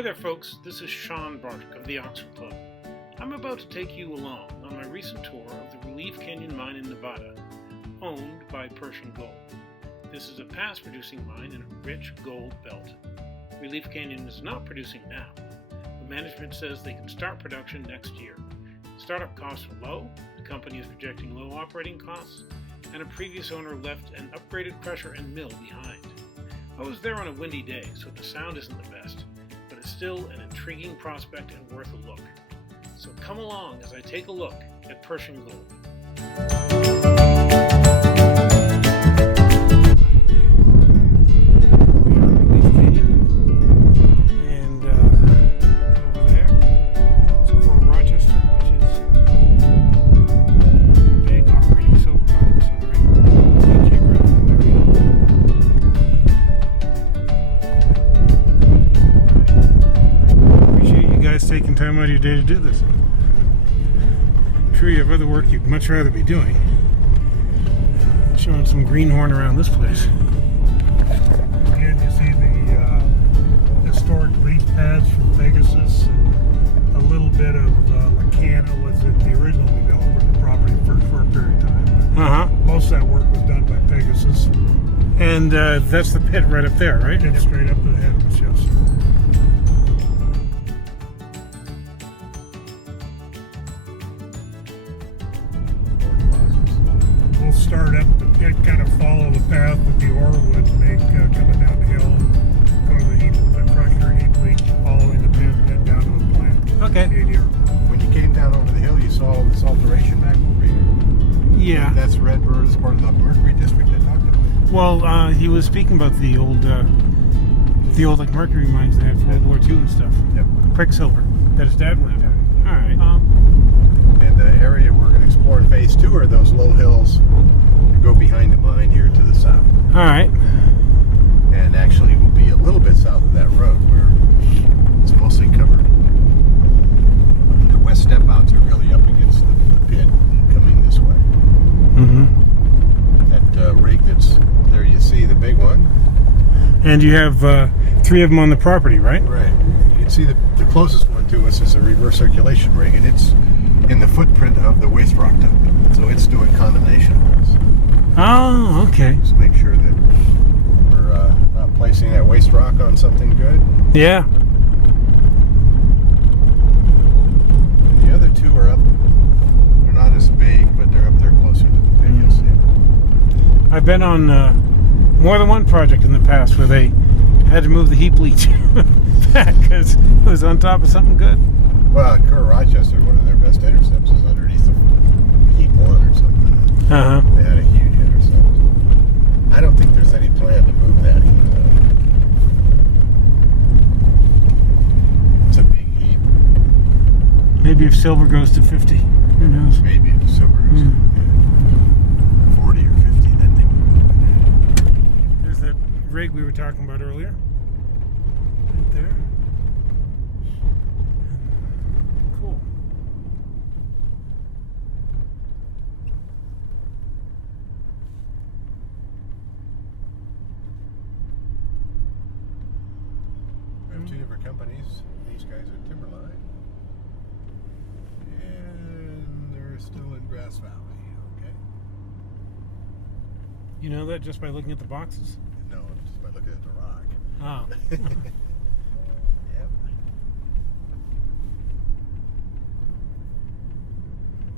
Hi there folks, this is Sean Bartek of the Oxford Club. I'm about to take you along on my recent tour of the Relief Canyon mine in Nevada, owned by Pershing Gold. This is a past producing mine in a rich gold belt. Relief Canyon is not producing now, but management says they can start production next year. Startup costs are low, the company is projecting low operating costs, and a previous owner left an upgraded crusher and mill behind. I was there on a windy day, so the sound isn't the best, but it's still an intriguing prospect and worth a look. So come along as I take a look at Pershing Gold. And over there is Couer Rochester, which is a big operating silver mine, so they're in a geographical area. Taking time out of your day to do this. I'm sure you have other work you'd much rather be doing. Showing some greenhorn around this place. Again, you see the historic leaf pads from Pegasus, and a little bit of Lacana was the original developer of the property for a period of time. Most of that work was done by Pegasus. And that's the pit right up there, right? It's straight up to the head of us, yes. Start up the pit, kind of follow the path that the ore would make coming down the hill, go to the crusher, heap leach, following the pit, and then down to the plant. Okay. When you came down over the hill, you saw this alteration back over here. Yeah. That's Redbird as part of the Mercury district I talked about. Well, he was speaking about the old like mercury mines they had for World War II and stuff. Yep. Quicksilver that his dad worked at. All right. And the area we're going to explore in phase 2 are those low hills that go behind the mine here to the south. All right. And actually will be a little bit south of that road where it's mostly covered. The west step outs are really up against the pit coming this way. Mm-hmm. That rig that's there, you see the big one. And you have 3 of them on the property, right? Right. You can see the closest one to us is a reverse circulation rig, and it's in the footprint of the waste rock dump. So it's doing condemnation of this. Oh, okay. Just make sure that we're not placing that waste rock on something good. Yeah. And the other 2 are up. They're not as big, but they're up there closer to the pit. You'll see. I've been on more than one project in the past where they had to move the heap leach back because it was on top of something good. Well, at Couer Rochester, one of their best intercepts is underneath the heap 1 or something. They had a huge intercept. I don't think there's any plan to move that heap, though. It's a big heap. Maybe if silver goes to 50, who knows? Maybe if silver goes to 40 or 50, then they would move it. There's that rig we were talking about earlier. Right there. Cool. We have 2 different companies. These guys are Timberline. And they're still in Grass Valley, okay? You know that just by looking at the boxes? No, just by looking at the rock. Oh. Yep.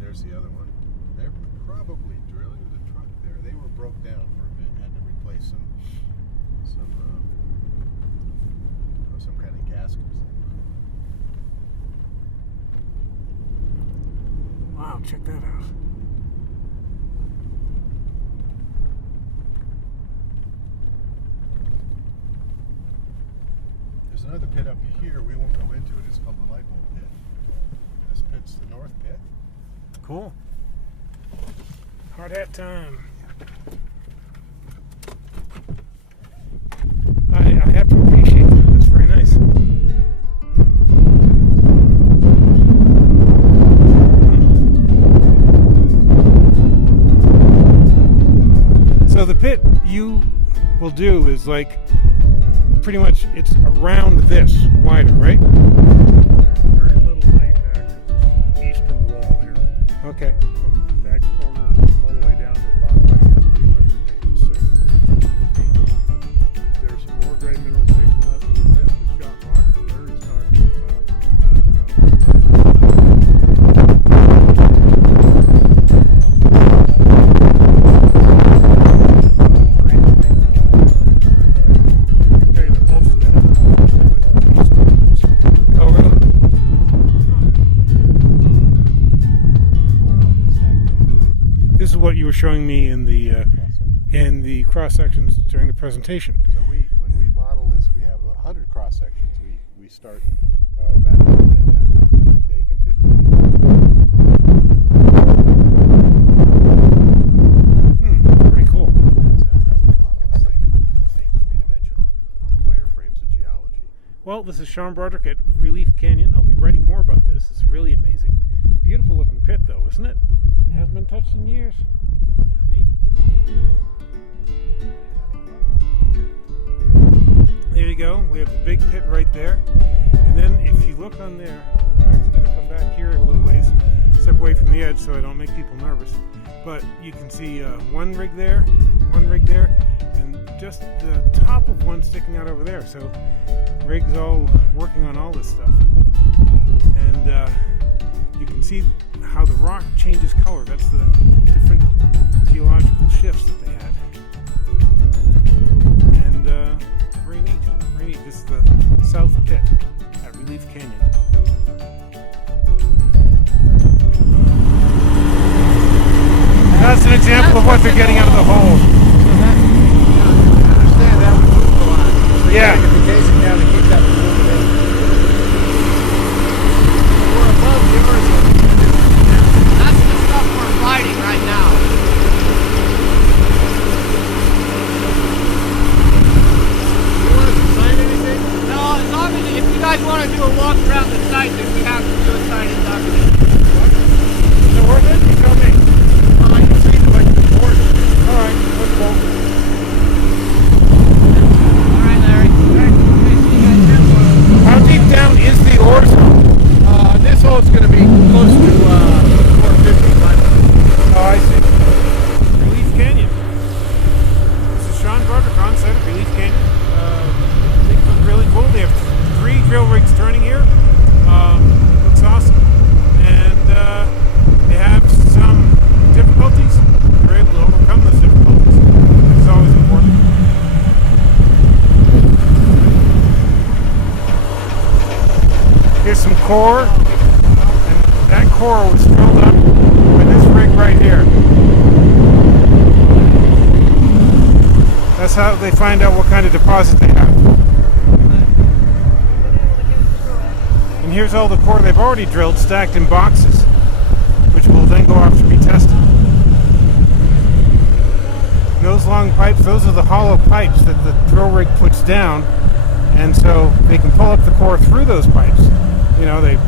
There's the other one. They're probably drilling with a truck there. They were broke down for a bit. Had to replace some kind of gaskets. Wow, check that out. There's another pit up here. We won't go into it. It's called the Light Bulb Pit. This pit's the North Pit. Cool. Hard hat time. I have to appreciate that. That's very nice. So the pit you will do is like pretty much, it's around this, wider, right? Very little laid back to this eastern wall here. Okay. From that corner all the way down to the bottom right here pretty much remains the same. There's some more gray mineralization left in the pit that Sean Rochester is talking about. Oh, really? This is what you were showing me in the cross sections during the presentation. So when we model this, we have 100 cross sections. We start back on an average. We take them 50 feet. Pretty cool. That's how we model this thing and make three-dimensional wireframes of geology. Well, this is Sean Broderick at Relief Canyon. I'll be writing more about this. It's really amazing. Beautiful looking pit, though, isn't it? It hasn't been touched in years. Amazing. There you go. We have the big pit right there. And then if you look on there, I'm actually going to come back here a little ways, step away from the edge so I don't make people nervous. But you can see one rig there, and just the top of one sticking out over there. So rig's all working on all this stuff. And you can see how the rock changes color. That's the different geological shifts that they had. And very neat, very neat. This is the South Pit at Relief Canyon. That's an example of what they're getting out of the hole. I understand that would move a lot. So Yeah. you gotta get the casing down to keep that from moving in. We're above the horizon. That's the stuff we're fighting right now. You want us to sign anything? No, as long as if you guys want to do a walk around the site, then we have to do a signing document. Is it worth it? You tell me. Well, I can see like the board. All right, let's go. All right, Larry. Okay, see you guys then. How deep down is the ore zone? This hole's going to be close to 450. Oh, I see. Relief Canyon. This is Sean Broderick on site at Relief Canyon. Things look really cool. They have 3 drill rigs turning here. Looks awesome. And they have some difficulties. They're able to overcome those difficulties, which is always important. Here's some core. And that core was filled up with this rig right here. That's how they find out what kind of deposit they have. And here's all the core they've already drilled, stacked in boxes, which will then go off to be tested. And those long pipes, those are the hollow pipes that the drill rig puts down, and so they can pull up the core through those pipes. You know, they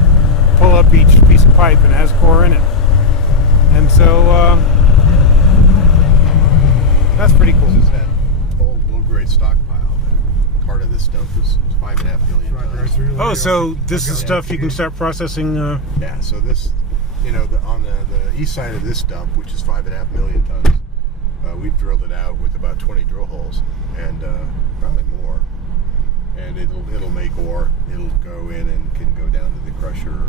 pull up each piece of pipe and it has core in it. And so that's pretty cool. This is that old low-grade stockpile. Part of this dump is 5.5 million tons. Oh, so this is stuff you can start processing. Yeah, so this, you know, on the east side of this dump, which is 5.5 million tons, we've drilled it out with about 20 drill holes, and probably more. And it'll make ore. It'll go in and can go down to the crusher or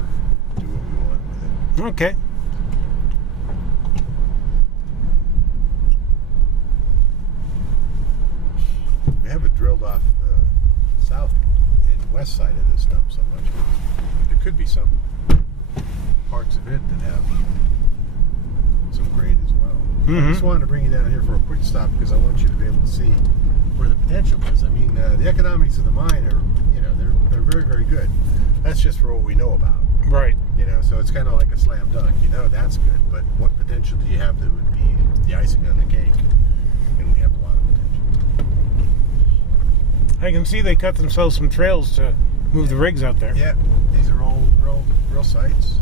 do what we want with it. Okay. We haven't drilled off the south and west side of this dump so much. There could be some parts of it that have some grade as well. I just wanted to bring you down here for a quick stop because I want you to be able to see where the potential is. I mean, the economics of the mine are, you know, they're very, very good. That's just for what we know about. Right. You know, so it's kind of like a slam dunk. You know, that's good, but what potential do you have that would be the icing on the cake? And we have a lot of potential. I can see they cut themselves some trails to move the rigs out there. Yeah, these are all real sites.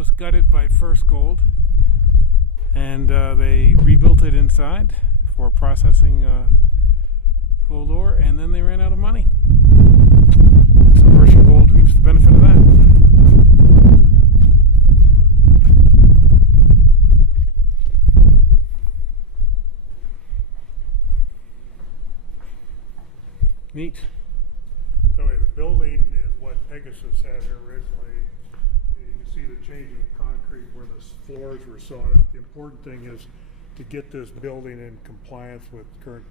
was gutted by First Gold, and they rebuilt it inside for processing gold ore, and then they ran out of money. And so Pershing Gold reaps the benefit of that. Neat. So anyway, the building is what Pegasus had here originally. You can see the change in the concrete where the floors were sawn out. The important thing is to get this building in compliance with current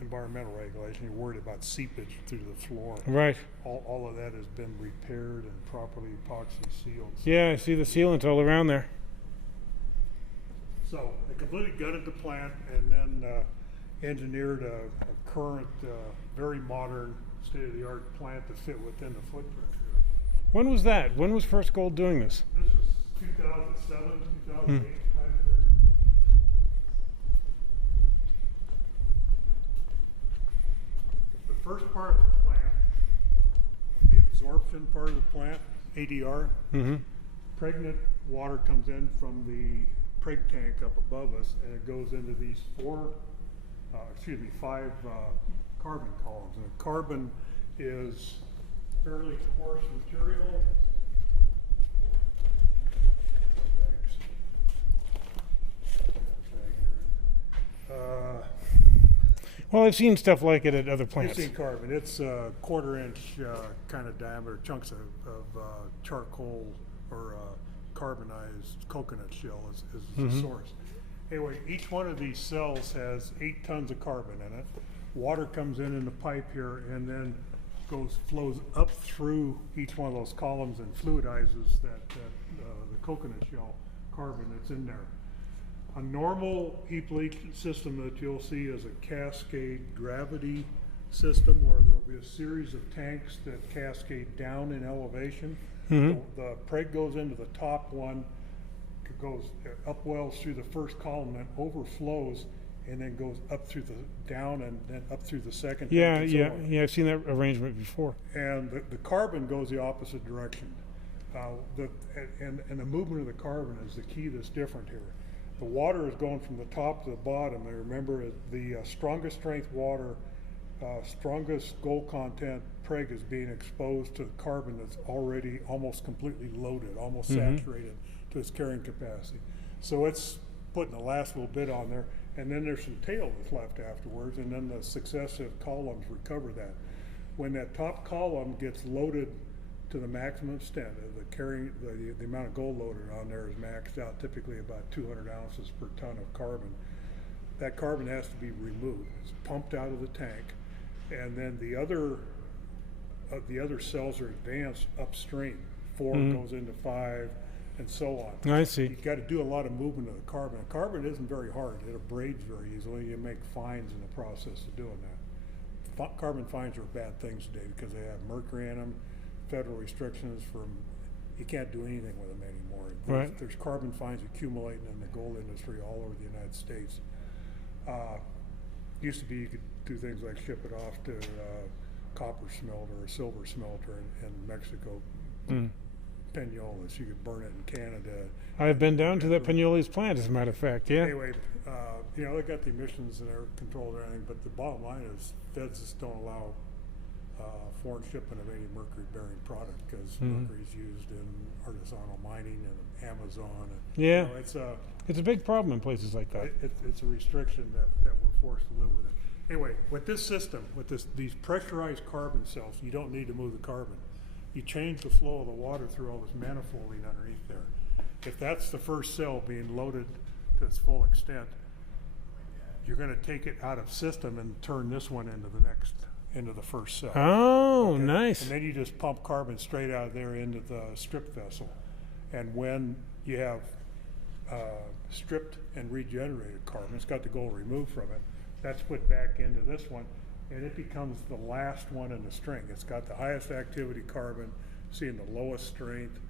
environmental regulation. You're worried about seepage through the floor. Right. All of that has been repaired and properly epoxy sealed. Yeah, I see the sealant all around there. So they completely gutted the plant and then engineered a current, very modern, state-of-the-art plant to fit within the footprint here. When was that? When was First Gold doing this? This was 2007, 2008 time period. The first part of the plant, the absorption part of the plant, ADR, pregnant water comes in from the preg tank up above us, and it goes into these five carbon columns. And carbon is fairly coarse material. Well, I've seen stuff like it at other You've plants. seen carbon. It's a quarter-inch kind of diameter chunks of charcoal or carbonized coconut shell is the source. Anyway, each one of these cells has 8 tons of carbon in it. Water comes in the pipe here and then flows up through each one of those columns and fluidizes the coconut shell carbon that's in there. A normal heap leach system that you'll see is a cascade gravity system where there will be a series of tanks that cascade down in elevation. The preg goes into the top one, goes upwells through the first column, then overflows, and then goes up through the down and then up through the second. Yeah, tank and so yeah, on. yeah. I've seen that arrangement before. And the carbon goes the opposite direction. And the movement of the carbon is the key that's different here. The water is going from the top to the bottom. And remember, the strongest strength water, strongest gold content preg is being exposed to carbon that's already almost completely loaded, almost saturated to its carrying capacity. So it's putting the last little bit on there, and then there's some tail that's left afterwards, and then the successive columns recover that. When that top column gets loaded to the maximum extent, the amount of gold loaded on there is maxed out, typically about 200 ounces per ton of carbon. That carbon has to be removed. It's pumped out of the tank, and then the other cells are advanced upstream. 4 goes into 5, and so on. I see. You've got to do a lot of movement of the carbon. Carbon isn't very hard. It abrades very easily. You make fines in the process of doing that. Carbon fines are bad things today because they have mercury in them, federal restrictions you can't do anything with them anymore. There's carbon fines accumulating in the gold industry all over the United States. Used to be you could do things like ship it off to copper smelter or silver smelter in Mexico. Peñoles, you could burn it in Canada. I've been down to that Peñoles plant, as a matter of fact. Yeah. Anyway, they got the emissions and air control and everything, but the bottom line is feds just don't allow foreign shipment of any mercury-bearing product because mercury is used in artisanal mining and Amazon. Yeah. It's a big problem in places like that. It's a restriction that we're forced to live with it. Anyway, with this system, with these pressurized carbon cells, you don't need to move the carbon. You change the flow of the water through all this manifolding underneath there. If that's the first cell being loaded to its full extent, you're going to take it out of system and turn this one into the first cell. Oh, okay? Nice. And then you just pump carbon straight out of there into the strip vessel. And when you have stripped and regenerated carbon, it's got the gold removed from it, that's put back into this one, and it becomes the last one in the string. It's got the highest activity carbon, seeing the lowest strength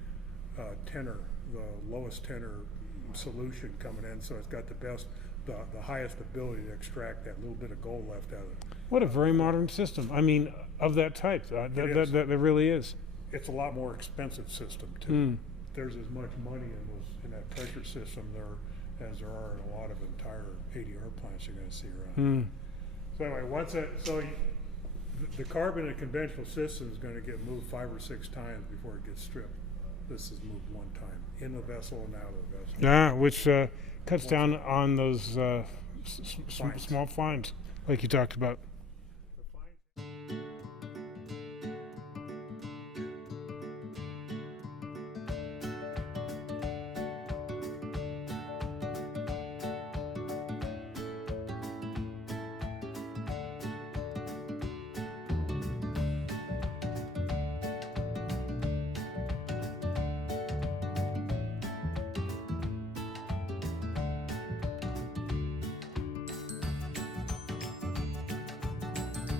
tenor, the lowest tenor solution coming in, so it's got the highest ability to extract that little bit of gold left out of it. What a very modern system. I mean, of that type. That really is. It's a lot more expensive system too. there's as much money in that pressure system there as there are in a lot of entire ADR plants you're going to see around. So anyway, the carbon in a conventional system is going to get moved 5 or 6 times before it gets stripped. This is moved one time in the vessel and out of the vessel. Yeah, which cuts down on those small fines, like you talked about.